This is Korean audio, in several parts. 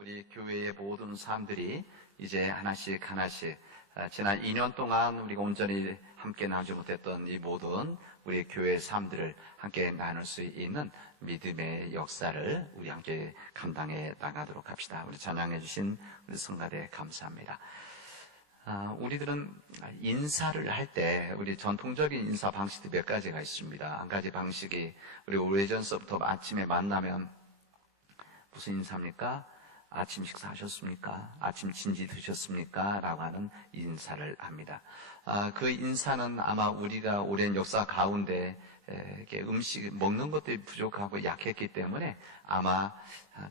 우리 교회의 모든 사람들이 이제 하나씩 지난 2년 동안 우리가 온전히 함께 나누지 못했던 이 모든 우리 교회 사람들을 함께 나눌 수 있는 믿음의 역사를 우리 함께 감당해 나가도록 합시다. 우리 찬양해 주신 우리 성가대 감사합니다. 우리들은 인사를 할 때 우리 전통적인 인사 방식도 몇 가지가 있습니다. 한 가지 방식이 우리 오래전서부터 아침에 만나면 무슨 인사입니까? 아침 식사하셨습니까? 아침 진지 드셨습니까? 라고 하는 인사를 합니다. 그 인사는 아마 우리가 오랜 역사 가운데 이렇게 음식 먹는 것들이 부족하고 약했기 때문에 아마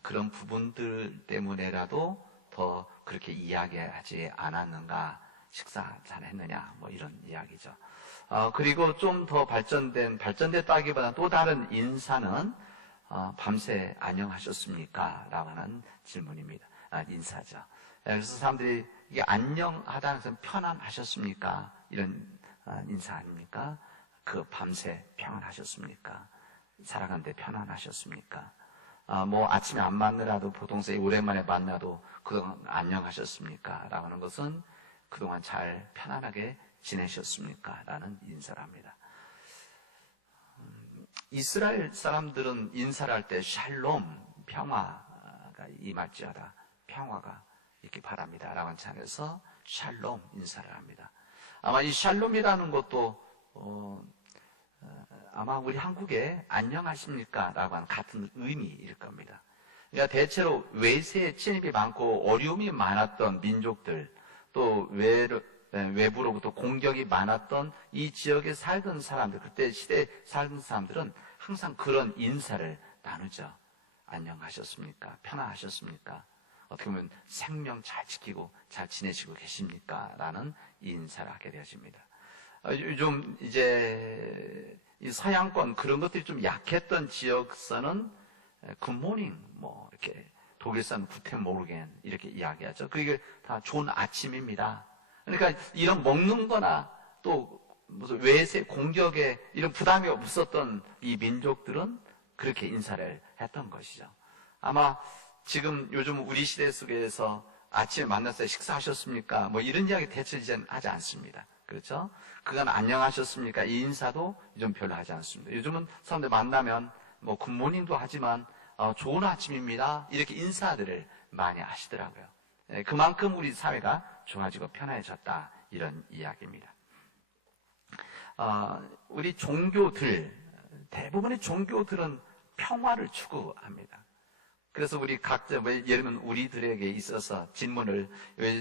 그런 부분들 때문에라도 더 그렇게 이야기하지 않았는가, 식사 잘했느냐, 뭐 이런 이야기죠. 그리고 좀 더 발전됐다기보다는 또 다른 인사는 밤새 안녕하셨습니까? 라고 하는 질문입니다. 인사죠. 그래서 사람들이 이게 안녕하다는 것은 편안하셨습니까? 이런 인사 아닙니까? 그 밤새 평안하셨습니까? 살아가는데 편안하셨습니까? 뭐 아침에 안 만나라도 보통서 오랜만에 만나도 그동안 안녕하셨습니까? 라고 하는 것은 그동안 잘 편안하게 지내셨습니까? 라는 인사를 합니다. 이스라엘 사람들은 인사를 할 때 샬롬, 평화가 임할지어다, 평화가 있기 바랍니다 라고 하는 차에서 샬롬 인사를 합니다. 아마 이 샬롬이라는 것도 아마 우리 한국에 안녕하십니까? 라고 하는 같은 의미일 겁니다. 그러니까 대체로 외세의 침입이 많고 어려움이 많았던 민족들, 또 외부로부터 공격이 많았던 이 지역에 살던 사람들, 그때 시대에 살던 사람들은 항상 그런 인사를 나누죠. 안녕하셨습니까? 편안하셨습니까? 어떻게 보면 생명 잘 지키고 잘 지내시고 계십니까? 라는 인사를 하게 되어집니다. 요즘 이제 이 서양권 그런 것들이 좀 약했던 지역서는 굿모닝, 뭐 이렇게 독일산 구텐 모르겐 이렇게 이야기하죠. 그게 다 좋은 아침입니다. 그러니까 이런 먹는 거나 또 무슨 외세 공격에 이런 부담이 없었던 이 민족들은 그렇게 인사를 했던 것이죠. 아마 지금 요즘 우리 시대 속에서 아침에 만나서 식사하셨습니까? 뭐 이런 이야기 대체 이제는 하지 않습니다. 그렇죠? 그건 안녕하셨습니까? 이 인사도 요즘 별로 하지 않습니다. 요즘은 사람들 만나면 뭐 굿모닝도 하지만 좋은 아침입니다. 이렇게 인사들을 많이 하시더라고요. 그만큼 우리 사회가 좋아지고 편해졌다, 이런 이야기입니다. 우리 종교들, 대부분의 종교들은 평화를 추구합니다. 그래서 우리 각자, 예를 들면 우리들에게 있어서 질문을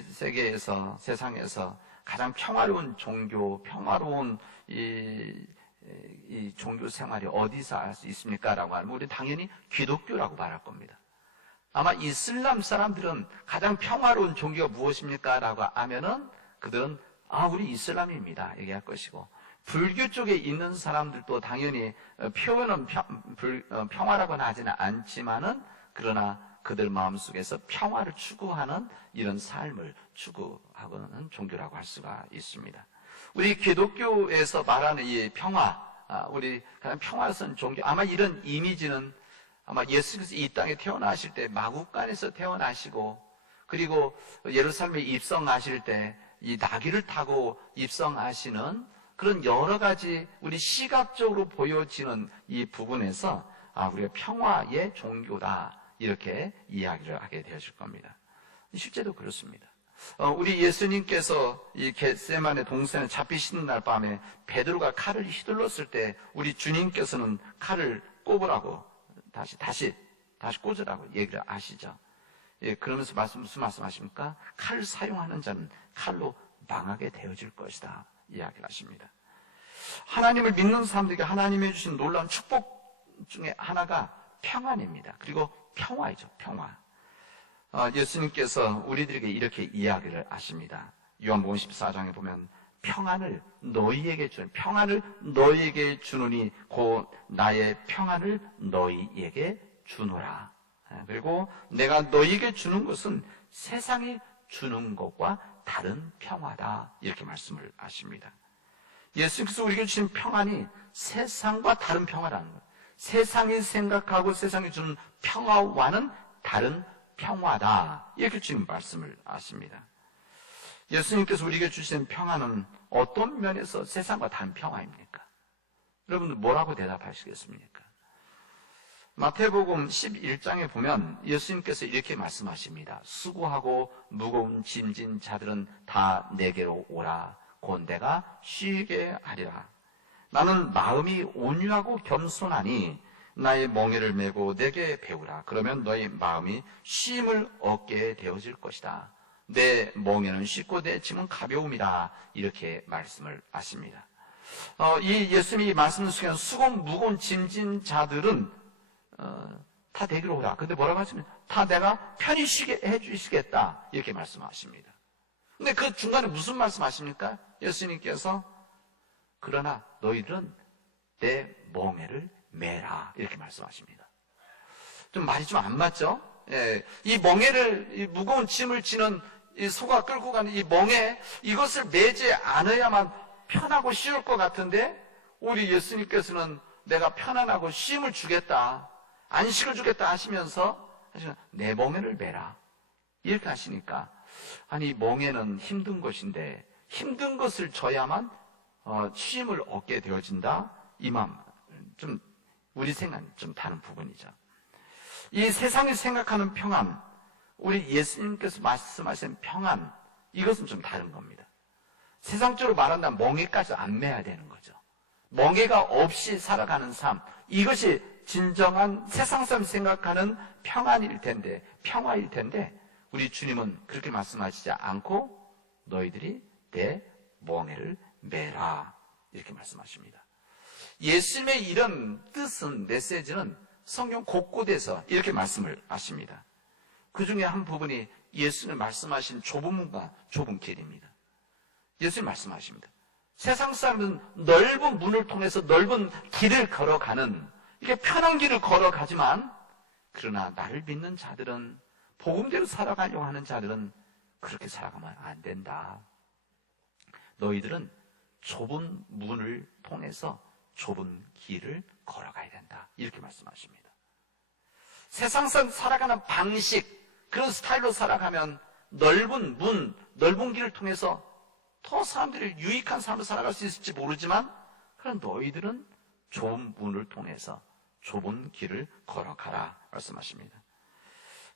세계에서, 세상에서 가장 평화로운 종교, 평화로운 이 종교 생활이 어디서 할 수 있습니까? 라고 하면 우리 당연히 기독교라고 말할 겁니다. 아마 이슬람 사람들은 가장 평화로운 종교가 무엇입니까? 라고 하면은 그들은 우리 이슬람입니다 얘기할 것이고, 불교 쪽에 있는 사람들도 당연히 표현은 평화라고는 하지는 않지만은 그러나 그들 마음속에서 평화를 추구하는 이런 삶을 추구하는 종교라고 할 수가 있습니다. 우리 기독교에서 말하는 이 평화, 우리 가장 평화로운 종교, 아마 이런 이미지는 아마 예수께서 이 땅에 태어나실 때 마국간에서 태어나시고, 그리고 예루살렘에 입성하실 때 이 나귀를 타고 입성하시는 그런 여러 가지 우리 시각적으로 보여지는 이 부분에서 우리가 평화의 종교다, 이렇게 이야기를 하게 되어질 겁니다. 실제로 그렇습니다. 우리 예수님께서 이 겟세마네 동산에 잡히시는 날 밤에 베드로가 칼을 휘둘렀을 때 우리 주님께서는 칼을 꼽으라고 다시 꽂으라고 얘기를 하시죠. 그러면서 무슨 말씀하십니까? 칼을 사용하는 자는 칼로 망하게 되어질 것이다, 이야기를 하십니다. 하나님을 믿는 사람들에게 하나님이 주신 놀라운 축복 중에 하나가 평안입니다. 그리고 평화이죠, 평화. 예수님께서 우리들에게 이렇게 이야기를 하십니다. 요한복음 14장에 보면 평안을 너희에게 주노니 곧 나의 평안을 너희에게 주노라. 그리고 내가 너희에게 주는 것은 세상이 주는 것과 다른 평화다, 이렇게 말씀을 하십니다. 예수님께서 우리에게 주신 평안이 세상과 다른 평화라는 거예요. 세상이 생각하고 세상이 주는 평화와는 다른 평화다. 이렇게 주님 말씀을 하십니다. 예수님께서 우리에게 주신 평화는 어떤 면에서 세상과 다른 평화입니까? 여러분들 뭐라고 대답하시겠습니까? 마태복음 11장에 보면 예수님께서 이렇게 말씀하십니다. 수고하고 무거운 짐진 자들은 다 내게로 오라. 곧 내가 쉬게 하리라. 나는 마음이 온유하고 겸손하니 나의 멍에를 메고 내게 배우라. 그러면 너의 마음이 쉼을 얻게 되어질 것이다. 내 멍에는 쉽고 내 짐은 가벼움이다. 이렇게 말씀을 하십니다. 이 예수님이 말씀 속에 수고 무거운 짐진 자들은 다 내게로 오라. 근데 뭐라고 하시면 다 내가 편히 쉬게 해주시겠다. 이렇게 말씀하십니다. 근데 그 중간에 무슨 말씀하십니까? 예수님께서 그러나 너희들은 내 멍에를 매라. 이렇게 말씀하십니다. 좀 말이 좀 안 맞죠? 예, 이 멍에를, 이 무거운 짐을 지는 이 소가 끌고 가는 이 멍에 이것을 매지 않아야만 편하고 쉬울 것 같은데 우리 예수님께서는 내가 편안하고 쉼을 주겠다. 안식을 주겠다 하시면서 내 멍에를 매라. 이렇게 하시니까 아니 멍에는 힘든 것인데 힘든 것을 져야만 쉼을 얻게 되어진다. 이 마음 좀 우리 생각은 좀 다른 부분이죠. 이 세상이 생각하는 평안, 우리 예수님께서 말씀하신 평안, 이것은 좀 다른 겁니다. 세상적으로 말한다면 멍에까지 안 매야 되는 거죠. 멍에가 없이 살아가는 삶, 이것이 진정한 세상 사람이 생각하는 평안일 텐데, 평화일 텐데 우리 주님은 그렇게 말씀하시지 않고 너희들이 내 멍에를 매라 이렇게 말씀하십니다. 예수님의 이런 뜻은, 메시지는 성경 곳곳에서 이렇게 말씀을 하십니다. 그 중에 한 부분이 예수님 말씀하신 좁은 문과 좁은 길입니다. 예수님 말씀하십니다. 세상 사람은 넓은 문을 통해서 넓은 길을 걸어가는, 이게 편한 길을 걸어가지만 그러나 나를 믿는 자들은, 복음대로 살아가려고 하는 자들은 그렇게 살아가면 안 된다. 너희들은 좁은 문을 통해서 좁은 길을 걸어가야 된다. 이렇게 말씀하십니다. 세상상 살아가는 방식, 그런 스타일로 살아가면 넓은 문, 넓은 길을 통해서 더 사람들이 유익한 삶을 살아갈 수 있을지 모르지만 그런 너희들은 좁은 문을 통해서 좁은 길을 걸어가라 말씀하십니다.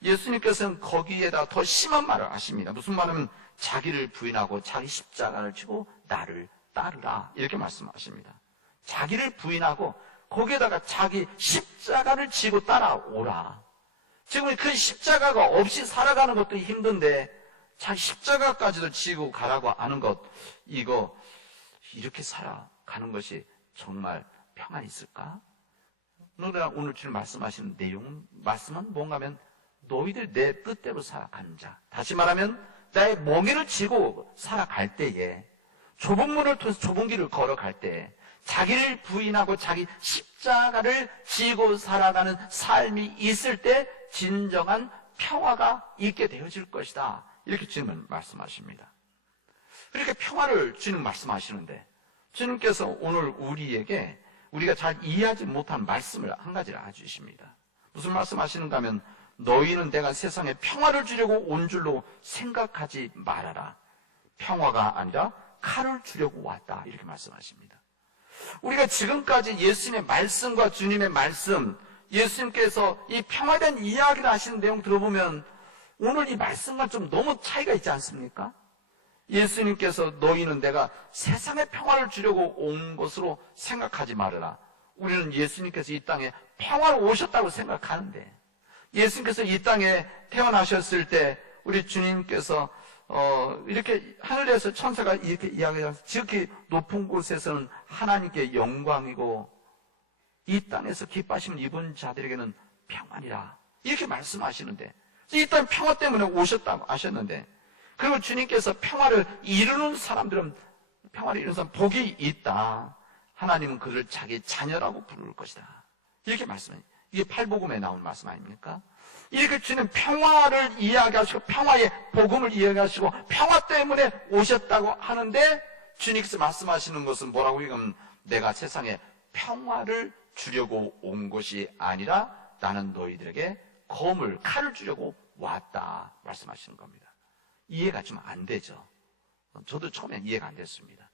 예수님께서는 거기에다 더 심한 말을 하십니다. 무슨 말이냐면 자기를 부인하고 자기 십자가를 지고 나를 따르라 이렇게 말씀하십니다. 자기를 부인하고 거기에다가 자기 십자가를 지고 따라오라. 지금 그 십자가가 없이 살아가는 것도 힘든데 자기 십자가까지도 지고 가라고 하는 것, 이거 이렇게 살아가는 것이 정말 평안이 있을까? 오늘 주님 말씀하시는 내용, 말씀은 뭔가 하면 너희들 내 뜻대로 살아가는 자, 다시 말하면 나의 멍에를 지고 살아갈 때에, 좁은 문을 통해서 좁은 길을 걸어갈 때에 자기를 부인하고 자기 십자가를 지고 살아가는 삶이 있을 때 진정한 평화가 있게 되어질 것이다. 이렇게 주님은 말씀하십니다. 그렇게 평화를 주님 말씀하시는데 주님께서 오늘 우리에게 우리가 잘 이해하지 못한 말씀을 한 가지를 해주십니다. 무슨 말씀하시는가 하면 너희는 내가 세상에 평화를 주려고 온 줄로 생각하지 말아라. 평화가 아니라 칼을 주려고 왔다. 이렇게 말씀하십니다. 우리가 지금까지 예수님의 말씀과 주님의 말씀, 예수님께서 이 평화에 대한 이야기를 하시는 내용 들어보면 오늘 이 말씀과 좀 너무 차이가 있지 않습니까? 예수님께서 너희는 내가 세상에 평화를 주려고 온 것으로 생각하지 말아라. 우리는 예수님께서 이 땅에 평화로 오셨다고 생각하는데 예수님께서 이 땅에 태어나셨을 때 우리 주님께서 이렇게 하늘에서 천사가 이렇게 이야기하면서 지극히 높은 곳에서는 하나님께 영광이고 이 땅에서 기뻐하심을 입은 자들에게는 평안이라 이렇게 말씀하시는데 이 땅 평화 때문에 오셨다고 하셨는데 그리고 주님께서 평화를 이루는 사람들은 평화를 이루는 사람 복이 있다. 하나님은 그를 자기 자녀라고 부를 것이다. 이렇게 말씀해요. 이게 팔복음에 나온 말씀 아닙니까? 이렇게 주는 평화를 이야기하시고 평화의 복음을 이야기하시고 평화 때문에 오셨다고 하는데 주님께서 말씀하시는 것은 뭐라고 하면 내가 세상에 평화를 주려고 온 것이 아니라 나는 너희들에게 칼을 주려고 왔다 말씀하시는 겁니다. 이해가 좀 안 되죠. 저도 처음엔 이해가 안 됐습니다.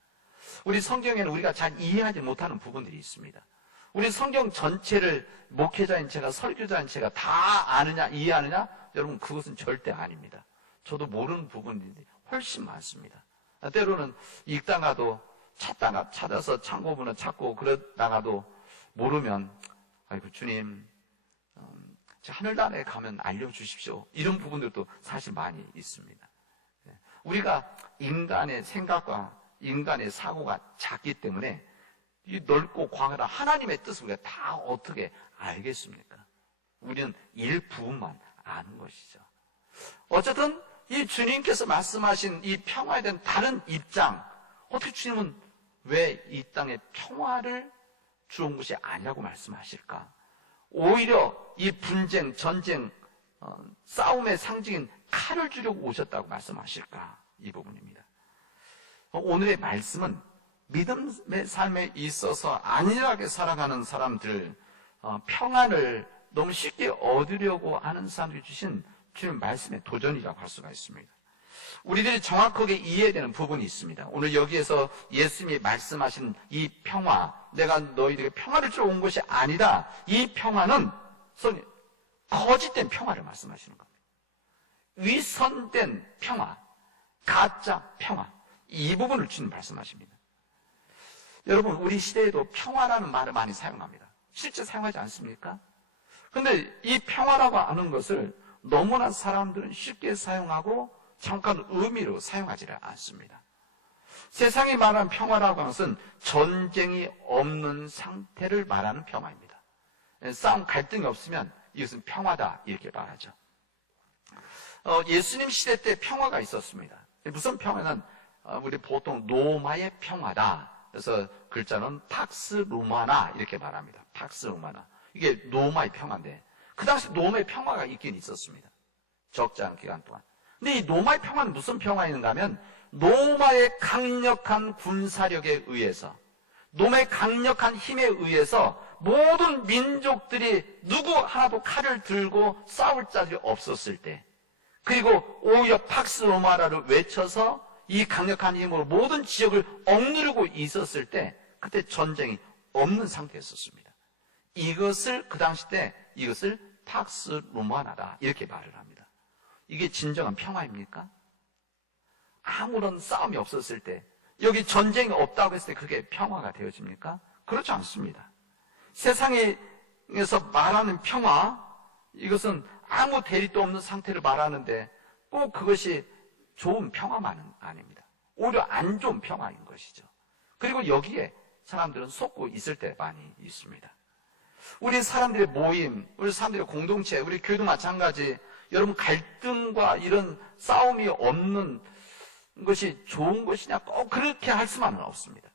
우리 성경에는 우리가 잘 이해하지 못하는 부분들이 있습니다. 우리 성경 전체를 목회자인 제가, 설교자인 제가 다 아느냐, 이해하느냐? 여러분, 그것은 절대 아닙니다. 저도 모르는 부분들이 훨씬 많습니다. 때로는 읽다가도 찾아서 참고문을 찾고 그러다가도 모르면, 아이고, 주님, 하늘나라에 가면 알려주십시오. 이런 부분들도 사실 많이 있습니다. 우리가 인간의 생각과 인간의 사고가 작기 때문에 이 넓고 광활한 하나님의 뜻을 우리가 다 어떻게 알겠습니까? 우리는 일부분만 아는 것이죠. 어쨌든 이 주님께서 말씀하신 이 평화에 대한 다른 입장, 어떻게 주님은 왜 이 땅에 평화를 주온 것이 아니라고 말씀하실까? 오히려 이 분쟁, 전쟁, 싸움의 상징인 칼을 주려고 오셨다고 말씀하실까? 이 부분입니다. 오늘의 말씀은 믿음의 삶에 있어서 안일하게 살아가는 사람들, 평안을 너무 쉽게 얻으려고 하는 사람들이 주신 주님 말씀의 도전이라고 할 수가 있습니다. 우리들이 정확하게 이해해야 되는 부분이 있습니다. 오늘 여기에서 예수님이 말씀하신 이 평화, 내가 너희들에게 평화를 주러 온 것이 아니라 이 평화는 거짓된 평화를 말씀하시는 겁니다. 위선된 평화, 가짜 평화, 이 부분을 주님 말씀하십니다. 여러분, 우리 시대에도 평화라는 말을 많이 사용합니다. 실제 사용하지 않습니까? 근데 이 평화라고 하는 것을 너무나 사람들은 쉽게 사용하고 정확한 의미로 사용하지 않습니다. 세상이 말하는 평화라고 하는 것은 전쟁이 없는 상태를 말하는 평화입니다. 싸움, 갈등이 없으면 이것은 평화다 이렇게 말하죠. 예수님 시대 때 평화가 있었습니다. 무슨 평화는 우리 보통 로마의 평화다. 그래서 글자는 팍스 로마나 이렇게 말합니다. 팍스 로마나. 이게 로마의 평화인데 그 당시 로마의 평화가 있긴 있었습니다. 적지 않은 기간 동안. 근데 이 로마의 평화는 무슨 평화인가 하면 로마의 강력한 군사력에 의해서, 로마의 강력한 힘에 의해서 모든 민족들이 누구 하나도 칼을 들고 싸울 자들이 없었을 때, 그리고 오히려 팍스 로마라를 외쳐서 이 강력한 힘으로 모든 지역을 억누르고 있었을 때, 그때 전쟁이 없는 상태였었습니다. 이것을 그 당시 때 이것을 팍스 로마나다 이렇게 말을 합니다. 이게 진정한 평화입니까? 아무런 싸움이 없었을 때, 여기 전쟁이 없다고 했을 때 그게 평화가 되어집니까? 그렇지 않습니다. 세상에서 말하는 평화, 이것은 아무 대립도 없는 상태를 말하는데 꼭 그것이 좋은 평화만은 아닙니다. 오히려 안 좋은 평화인 것이죠. 그리고 여기에 사람들은 속고 있을 때 많이 있습니다. 우리 사람들의 모임, 우리 사람들의 공동체, 우리 교회도 마찬가지, 여러분 갈등과 이런 싸움이 없는 것이 좋은 것이냐 꼭 그렇게 할 수만은 없습니다.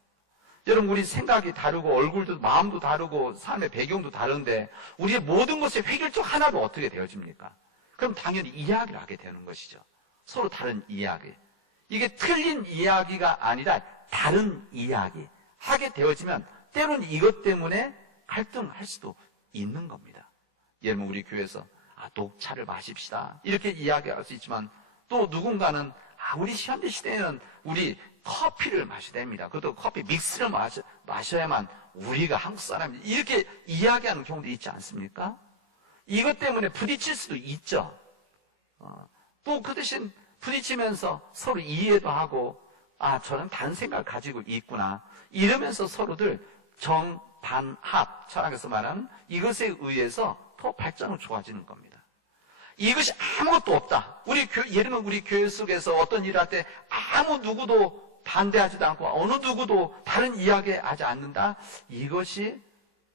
여러분 우리 생각이 다르고 얼굴도 마음도 다르고 삶의 배경도 다른데 우리의 모든 것의 획일적 하나로 어떻게 되어집니까? 그럼 당연히 이야기를 하게 되는 것이죠. 서로 다른 이야기. 이게 틀린 이야기가 아니라 다른 이야기 하게 되어지면 때로는 이것 때문에 갈등할 수도 있는 겁니다. 예를 들면 우리 교회에서 녹차를 마십시다 이렇게 이야기할 수 있지만 또 누군가는 우리 현대 시대에는 우리 커피를 마셔야 됩니다. 그것도 커피 믹스를 마셔야만 우리가 한국 사람이 이렇게 이야기하는 경우도 있지 않습니까? 이것 때문에 부딪힐 수도 있죠. 또 그 대신 부딪히면서 서로 이해도 하고 저는 다른 생각을 가지고 있구나 이러면서 서로들 정반합, 철학에서 말하는 이것에 의해서 더 발전은 좋아지는 겁니다. 이것이 아무것도 없다. 예를 들면 우리 교회 속에서 어떤 일을 할 때 아무 누구도 반대하지도 않고 어느 누구도 다른 이야기하지 않는다. 이것이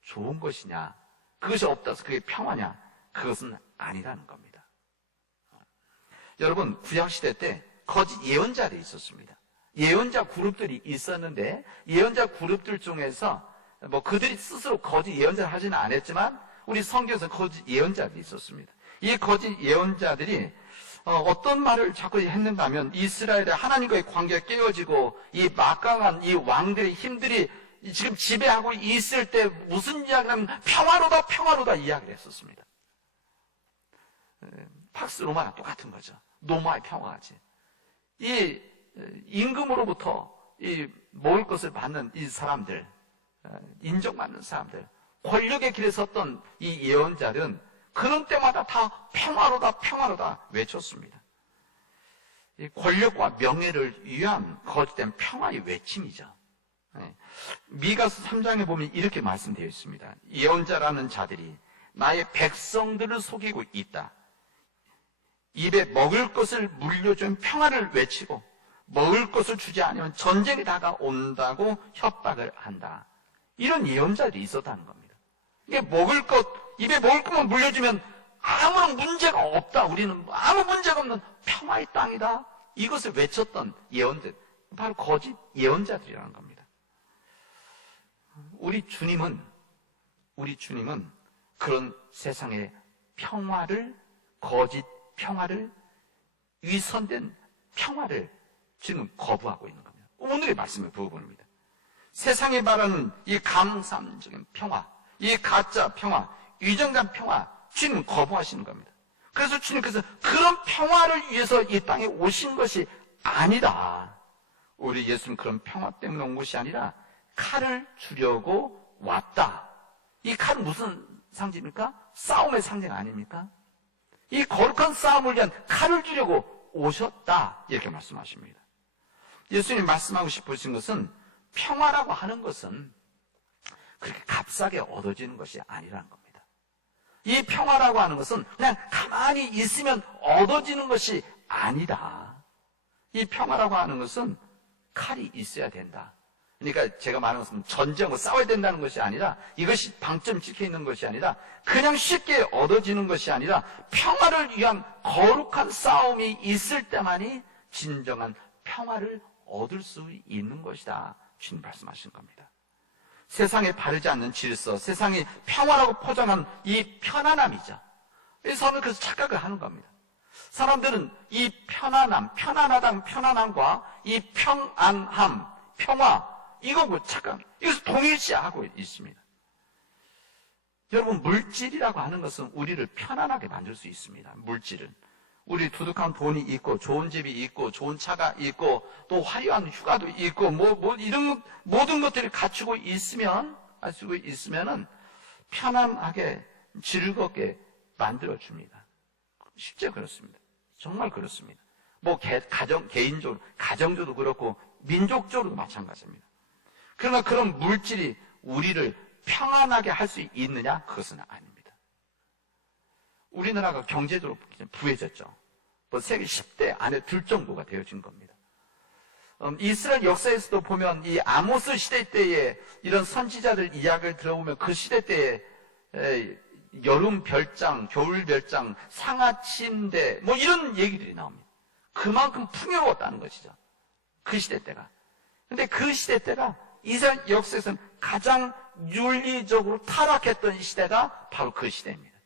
좋은 것이냐? 그것이 없다서 그게 평화냐? 그것은 아니라는 겁니다. 여러분 구약시대 때 거짓 예언자들이 있었습니다. 예언자 그룹들이 있었는데 예언자 그룹들 중에서 그들이 스스로 거짓 예언자를 하지는 않았지만 우리 성경에서 거짓 예언자들이 있었습니다. 이 거짓 예언자들이 어떤 말을 자꾸 했는가 하면 이스라엘의 하나님과의 관계가 깨어지고 이 막강한 이 왕들의 힘들이 지금 지배하고 있을 때 무슨 이야기를 하면 평화로다 이야기를 했었습니다. 팍스 로마랑 똑같은 거죠. 노마의 평화같이. 이 임금으로부터 이 먹을 것을 받는 이 사람들, 인정받는 사람들, 권력의 길에 섰던 이 예언자들은 그런 때마다 다 평화로다, 평화로다 외쳤습니다. 이 권력과 명예를 위한 거짓된 평화의 외침이죠. 미가서 3장에 보면 이렇게 말씀되어 있습니다. 예언자라는 자들이 나의 백성들을 속이고 있다. 입에 먹을 것을 물려준 평화를 외치고 먹을 것을 주지 않으면 전쟁이 다가온다고 협박을 한다. 이런 예언자들이 있었다는 겁니다. 이게 먹을 것, 입에 먹을 것만 물려주면 아무런 문제가 없다. 우리는 아무 문제가 없는 평화의 땅이다. 이것을 외쳤던 예언들, 바로 거짓 예언자들이라는 겁니다. 우리 주님은 그런 세상의 평화를, 거짓 평화를, 위선된 평화를 지금 거부하고 있는 겁니다. 오늘의 말씀의 부분입니다. 세상이 말하는 이 감상적인 평화, 이 가짜 평화, 위정한 평화, 주님은 거부하시는 겁니다. 그래서 주님께서 그런 평화를 위해서 이 땅에 오신 것이 아니다. 우리 예수는 그런 평화 때문에 온 것이 아니라 칼을 주려고 왔다. 이 칼은 무슨 상징입니까? 싸움의 상징 아닙니까? 이 거룩한 싸움을 위한 칼을 주려고 오셨다. 이렇게 말씀하십니다. 예수님이 말씀하고 싶으신 것은 평화라고 하는 것은 그렇게 값싸게 얻어지는 것이 아니라는 겁니다. 이 평화라고 하는 것은 그냥 가만히 있으면 얻어지는 것이 아니다. 이 평화라고 하는 것은 칼이 있어야 된다. 그러니까 제가 말하는 것은 전쟁으로 싸워야 된다는 것이 아니라 이것이 방점 찍혀 있는 것이 아니라 그냥 쉽게 얻어지는 것이 아니라 평화를 위한 거룩한 싸움이 있을 때만이 진정한 평화를 얻을 수 있는 것이다. 주님 말씀하신 겁니다. 세상에 바르지 않는 질서, 세상이 평화라고 포장한 이 편안함이죠. 저는 그래서 착각을 하는 겁니다. 사람들은 이 편안함과 이 평안함, 평화, 이거고 착각, 이것을 동일시하고 있습니다. 여러분, 물질이라고 하는 것은 우리를 편안하게 만들 수 있습니다. 물질은. 우리 두둑한 돈이 있고, 좋은 집이 있고, 좋은 차가 있고, 또 화려한 휴가도 있고, 이런 모든 것들을 갖추고 있으면은 편안하게, 즐겁게 만들어줍니다. 실제 그렇습니다. 정말 그렇습니다. 개인적으로, 가정적으로도 그렇고, 민족적으로도 마찬가지입니다. 그러나 그런 물질이 우리를 평안하게 할 수 있느냐? 그것은 아닙니다. 우리나라가 경제적으로 부해졌죠. 세계 10대 안에 들 정도가 되어진 겁니다. 이스라엘 역사에서도 보면 이 아모스 시대 때에 이런 선지자들 이야기를 들어보면 그 시대 때에 여름 별장, 겨울 별장, 상하 침대 이런 얘기들이 나옵니다. 그만큼 풍요로웠다는 것이죠. 그 시대 때가. 근데 그 시대 때가 이스라엘 역사에서는 가장 윤리적으로 타락했던 시대가 바로 그 시대입니다.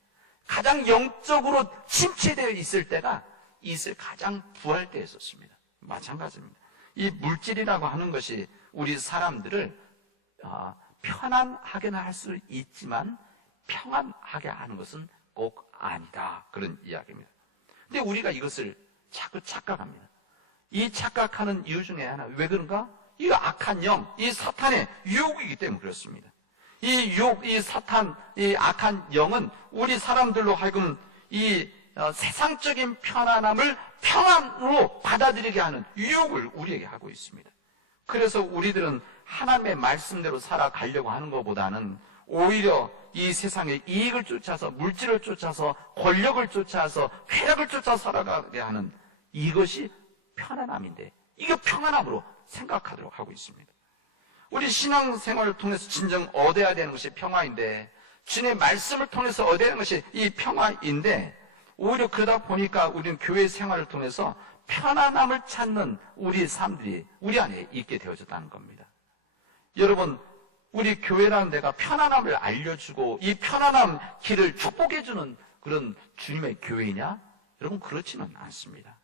가장 영적으로 침체되어 있을 때가 이스라엘 가장 부할 때였었습니다. 마찬가지입니다. 이 물질이라고 하는 것이 우리 사람들을 편안하게는 할 수 있지만 평안하게 하는 것은 꼭 아니다. 그런 이야기입니다. 근데 우리가 이것을 자꾸 착각합니다. 이 착각하는 이유 중에 하나, 왜 그런가? 이 악한 영, 이 사탄의 유혹이기 때문에 그렇습니다. 이 유혹, 이 사탄, 이 악한 영은 우리 사람들로 하여금 이 세상적인 편안함을 평안으로 받아들이게 하는 유혹을 우리에게 하고 있습니다. 그래서 우리들은 하나님의 말씀대로 살아가려고 하는 것보다는 오히려 이 세상의 이익을 쫓아서, 물질을 쫓아서, 권력을 쫓아서, 쾌락을 쫓아 살아가게 하는 이것이 편안함인데, 이거 평안함으로 생각하도록 하고 있습니다. 우리 신앙생활을 통해서 진정 얻어야 되는 것이 평화인데, 주님의 말씀을 통해서 얻어야 되는 것이 이 평화인데, 오히려 그러다 보니까 우리는 교회 생활을 통해서 편안함을 찾는 우리 사람들이 우리 안에 있게 되어졌다는 겁니다. 여러분, 우리 교회라는 데가 편안함을 알려주고 이 편안함 길을 축복해주는 그런 주님의 교회냐? 여러분, 그렇지는 않습니다.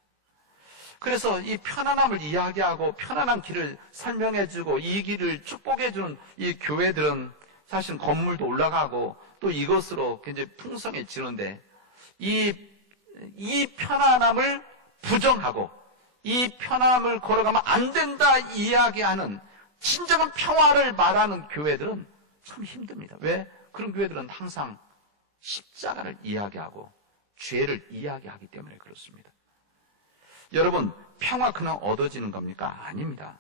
그래서 이 편안함을 이야기하고 편안한 길을 설명해주고 이 길을 축복해주는 이 교회들은 사실은 건물도 올라가고 또 이것으로 굉장히 풍성해지는데, 이 이 편안함을 부정하고 이 편안함을 걸어가면 안 된다 이야기하는 진정한 평화를 말하는 교회들은 참 힘듭니다. 왜? 그런 교회들은 항상 십자가를 이야기하고 죄를 이야기하기 때문에 그렇습니다. 여러분, 평화 그냥 얻어지는 겁니까? 아닙니다.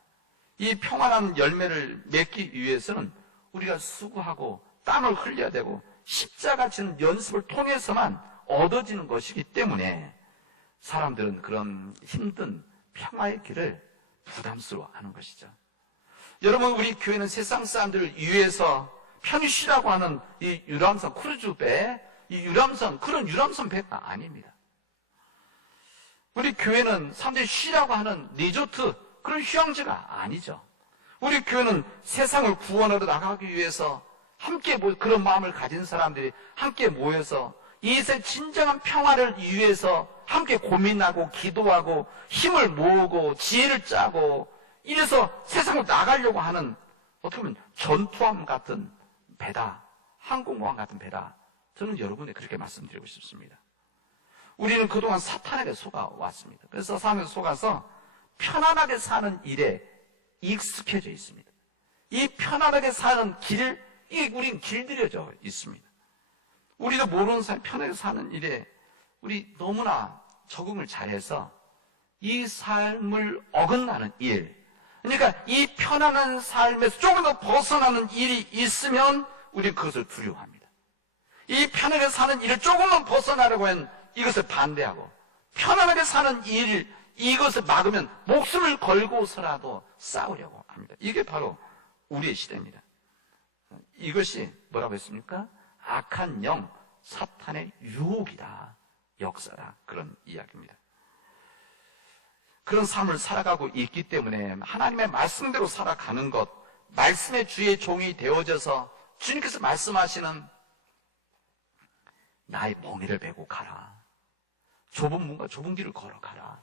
이 평화라는 열매를 맺기 위해서는 우리가 수고하고 땀을 흘려야 되고 십자가 지는 연습을 통해서만 얻어지는 것이기 때문에 사람들은 그런 힘든 평화의 길을 부담스러워하는 것이죠. 여러분, 우리 교회는 세상 사람들을 위해서 편히 쉬라고 하는 이 유람선 크루즈 배, 이 유람선, 그런 유람선 배가 아닙니다. 우리 교회는 사람들이 쉬라고 하는 리조트, 그런 휴양지가 아니죠. 우리 교회는 세상을 구원하러 나가기 위해서 함께 그런 마음을 가진 사람들이 함께 모여서 이 세 진정한 평화를 위해서 함께 고민하고 기도하고 힘을 모으고 지혜를 짜고 이래서 세상을 나가려고 하는 어떻게 보면 전투함 같은 배다, 항공모함 같은 배다. 저는 여러분에 그렇게 말씀드리고 싶습니다. 우리는 그동안 사탄에게 속아왔습니다. 그래서 사탄에게 속아서 편안하게 사는 일에 익숙해져 있습니다. 이 편안하게 사는 우린 길들여져 있습니다. 우리도 모르는 사람 편하게 사는 일에 우리 너무나 적응을 잘해서 이 삶을 어긋나는 일, 그러니까 이 편안한 삶에서 조금 더 벗어나는 일이 있으면 우리는 그것을 두려워합니다. 이 편하게 사는 일을 조금만 벗어나려고 하면 이것을 반대하고, 편안하게 사는 일, 이것을 막으면 목숨을 걸고서라도 싸우려고 합니다. 이게 바로 우리의 시대입니다. 이것이 뭐라고 했습니까? 악한 영, 사탄의 유혹이다, 역사다, 그런 이야기입니다. 그런 삶을 살아가고 있기 때문에 하나님의 말씀대로 살아가는 것, 말씀의 주의 종이 되어져서 주님께서 말씀하시는 나의 멍에를 메고 가라, 좁은 문과 좁은 길을 걸어가라,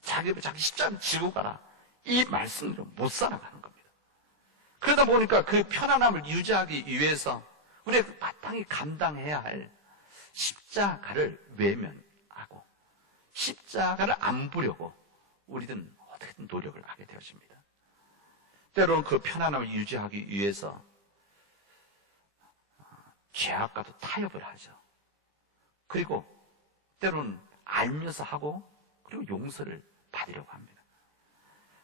자기 십자가를 지고 가라, 이 말씀으로 못 살아가는 겁니다. 그러다 보니까 그 편안함을 유지하기 위해서 우리가 마땅히 감당해야 할 십자가를 외면하고 십자가를 안 부려고 우리는 어떻게든 노력을 하게 되어집니다. 때로는 그 편안함을 유지하기 위해서 죄악과도 타협을 하죠. 그리고 때로는 알면서 하고 그리고 용서를 받으려고 합니다.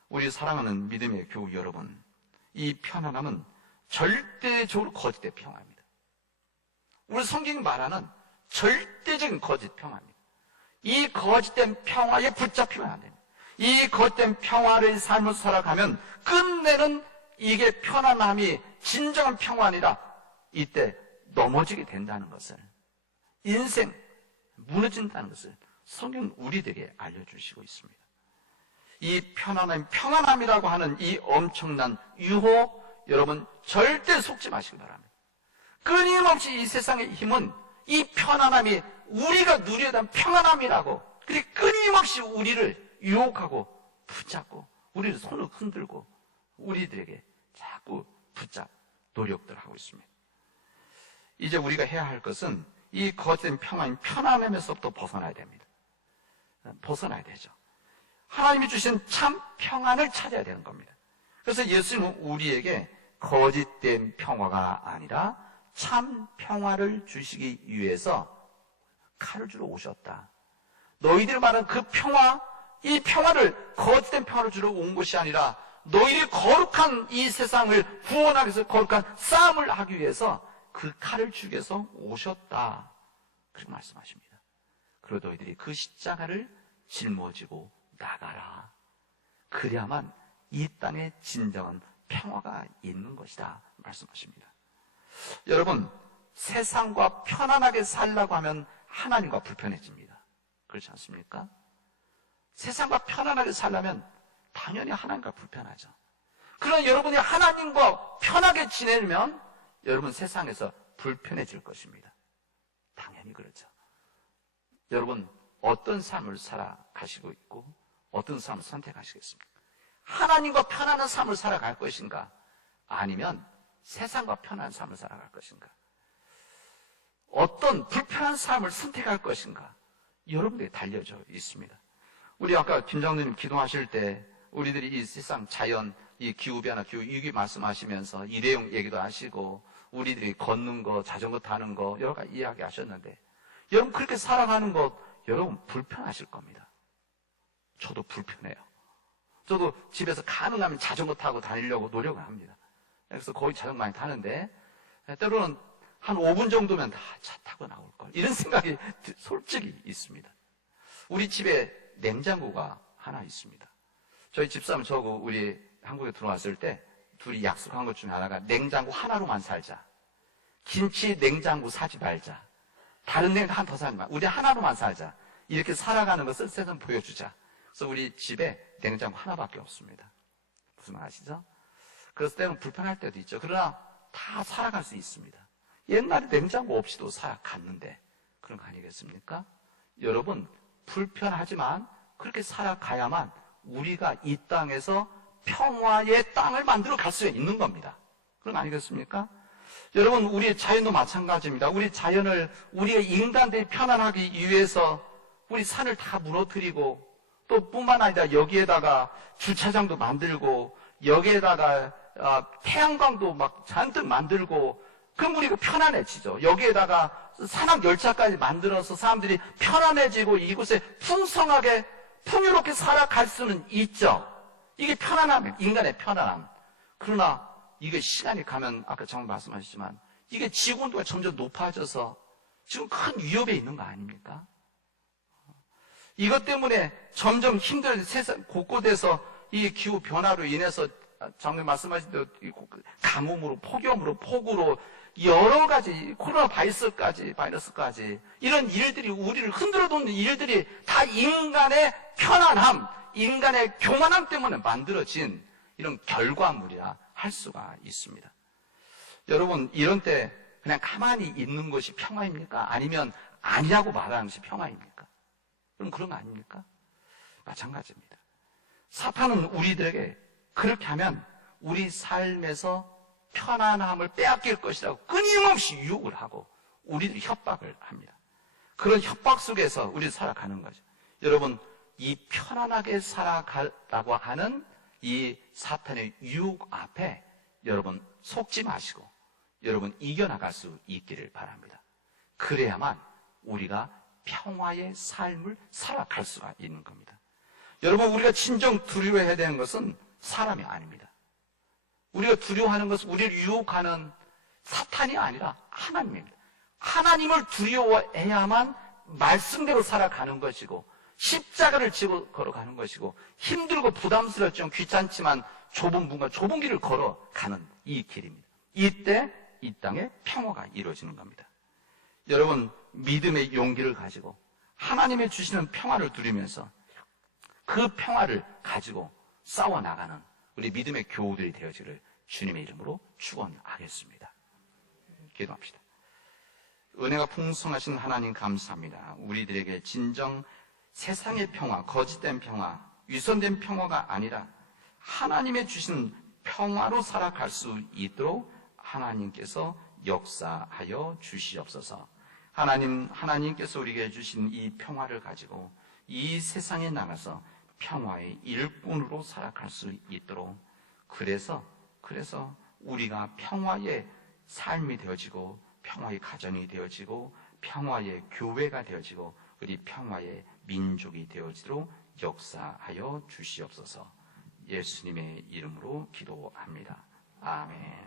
우리 사랑하는 믿음의 교우 여러분, 이 편안함은 절대적으로 거짓된 평화입니다. 우리 성경이 말하는 절대적인 거짓 평화입니다. 이 거짓된 평화에 붙잡히면 안 됩니다. 이 거짓된 평화를 삶을 살아가면 끝내는 이게 편안함이 진정한 평안이라 이때 넘어지게 된다는 것을, 인생 무너진다는 것을 성경은 우리들에게 알려주시고 있습니다. 이 평안함이라고 하는 이 엄청난 유혹, 여러분 절대 속지 마시기 바랍니다. 끊임없이 이 세상의 힘은 이 편안함이 우리가 누려야 되는 평안함이라고, 그리고 끊임없이 우리를 유혹하고 붙잡고 우리를 손을 흔들고 우리들에게 자꾸 노력들 하고 있습니다. 이제 우리가 해야 할 것은 이 거짓된 편안함에서부터 벗어나야 됩니다. 벗어나야 되죠. 하나님이 주신 참 평안을 찾아야 되는 겁니다. 그래서 예수님은 우리에게 거짓된 평화가 아니라 참 평화를 주시기 위해서 칼을 주러 오셨다. 너희들이 말하는 그 평화, 이 평화를 거짓된 평화를 주러 온 것이 아니라 너희들이 거룩한 이 세상을 구원하기 위해서 거룩한 싸움을 하기 위해서 그 칼을 주기 위해서 오셨다, 그렇게 말씀하십니다. 그리고 너희들이 그 십자가를 짊어지고 나가라. 그래야만 이 땅에 진정한 평화가 있는 것이다 말씀하십니다. 여러분, 세상과 편안하게 살라고 하면 하나님과 불편해집니다. 그렇지 않습니까? 세상과 편안하게 살려면 당연히 하나님과 불편하죠. 그러나 여러분이 하나님과 편하게 지내면 여러분 세상에서 불편해질 것입니다. 당연히 그렇죠. 여러분 어떤 삶을 살아가시고 있고 어떤 삶을 선택하시겠습니까? 하나님과 편안한 삶을 살아갈 것인가? 아니면 세상과 편안한 삶을 살아갈 것인가? 어떤 불편한 삶을 선택할 것인가? 여러분에게 달려져 있습니다. 우리 아까 김장로님 기도하실 때 우리들이 이 세상 자연, 이 기후변화, 기후위기 말씀하시면서 일회용 얘기도 하시고 우리들이 걷는 거, 자전거 타는 거 여러 가지 이야기 하셨는데 여러분 그렇게 살아가는 것 여러분 불편하실 겁니다. 저도 불편해요. 저도 집에서 가능하면 자전거 타고 다니려고 노력을 합니다. 그래서 거의 자전거 많이 타는데 때로는 한 5분 정도면 다 차 타고 나올 걸 이런 생각이 솔직히 있습니다. 우리 집에 냉장고가 하나 있습니다. 저희 집사람 저하고 우리 한국에 들어왔을 때 둘이 약속한 것 중에 하나가 냉장고 하나로만 살자. 김치 냉장고 사지 말자. 다른 냉장고 하나 더 사지 마. 우리 하나로만 살자. 이렇게 살아가는 것을 세상 보여주자. 그래서 우리 집에 냉장고 하나밖에 없습니다. 무슨 말 아시죠? 그래서 때는 불편할 때도 있죠. 그러나 다 살아갈 수 있습니다. 옛날에 냉장고 없이도 살아갔는데 그런 거 아니겠습니까? 여러분 불편하지만 그렇게 살아가야만 우리가 이 땅에서 평화의 땅을 만들어 갈 수 있는 겁니다. 그런 거 아니겠습니까? 여러분 우리의 자연도 마찬가지입니다. 우리 자연을 우리의 인간들이 편안하기 위해서 우리 산을 다 무너뜨리고 또 뿐만 아니라 여기에다가 주차장도 만들고 여기에다가 태양광도 막 잔뜩 만들고 그럼 우리가 편안해지죠. 여기에다가 산악열차까지 만들어서 사람들이 편안해지고 이곳에 풍성하게 풍요롭게 살아갈 수는 있죠. 이게 편안함이에요. 인간의 편안함. 그러나 이게 시간이 가면 아까 정말 말씀하셨지만 이게 지구 온도가 점점 높아져서 지금 큰 위협에 있는 거 아닙니까? 이것 때문에 점점 힘든 세상 곳곳에서 이 기후 변화로 인해서 장로님 말씀하신 대로 가뭄으로 폭염으로 폭우로 여러 가지 코로나 바이러스까지 이런 일들이 우리를 흔들어 놓는 일들이 다 인간의 편안함, 인간의 교만함 때문에 만들어진 이런 결과물이라 할 수가 있습니다. 여러분 이런 때 그냥 가만히 있는 것이 평화입니까? 아니면 아니라고 말하는 것이 평화입니까? 그럼 그런 거 아닙니까? 마찬가지입니다. 사탄은 우리들에게 그렇게 하면 우리 삶에서 편안함을 빼앗길 것이라고 끊임없이 유혹을 하고 우리들 협박을 합니다. 그런 협박 속에서 우리 살아가는 거죠. 여러분 이 편안하게 살아가라고 하는 이 사탄의 유혹 앞에 여러분 속지 마시고 여러분 이겨나갈 수 있기를 바랍니다. 그래야만 우리가 평화의 삶을 살아갈 수가 있는 겁니다. 여러분 우리가 진정 두려워해야 되는 것은 사람이 아닙니다. 우리가 두려워하는 것은 우리를 유혹하는 사탄이 아니라 하나님입니다. 하나님을 두려워해야만 말씀대로 살아가는 것이고 십자가를 지고 걸어가는 것이고 힘들고 부담스럽지만 귀찮지만 좁은 문과 좁은 길을 걸어가는 이 길입니다. 이때 이 땅에 평화가 이루어지는 겁니다. 여러분 믿음의 용기를 가지고 하나님의 주시는 평화를 누리면서 그 평화를 가지고 싸워나가는 우리 믿음의 교우들이 되어지기를 주님의 이름으로 축원하겠습니다. 기도합시다. 은혜가 풍성하신 하나님 감사합니다. 우리들에게 진정 세상의 평화, 거짓된 평화, 위선된 평화가 아니라 하나님의 주신 평화로 살아갈 수 있도록 하나님께서 역사하여 주시옵소서. 하나님께서 우리에게 주신 이 평화를 가지고 이 세상에 나가서 평화의 일꾼으로 살아갈 수 있도록 그래서 우리가 평화의 삶이 되어지고 평화의 가정이 되어지고 평화의 교회가 되어지고 우리 평화의 민족이 되어지도록 역사하여 주시옵소서. 예수님의 이름으로 기도합니다. 아멘.